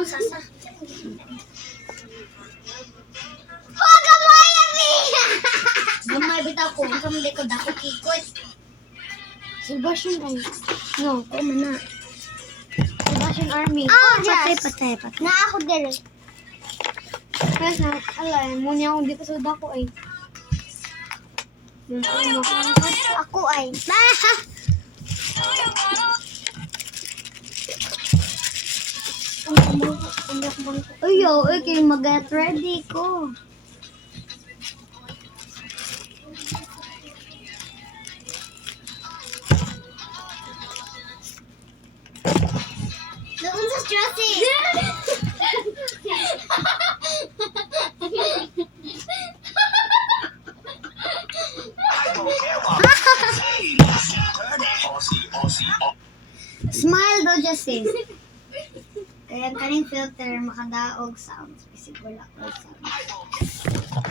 akong sasa. Gamay bitaw ko, kamali ko dako kikot. Salvation Army. No, Ko man na. Salvation Army. Patay. Na ako dire. Kaya na, alay, mo niya akong di pa sa dako ay. Ako ay. Uyo, okay, mag-get ready ko. Doon sa stressing. Smile daw, Justin. Kaya kaning filter makadaog sounds. Kasi wala ko sounds.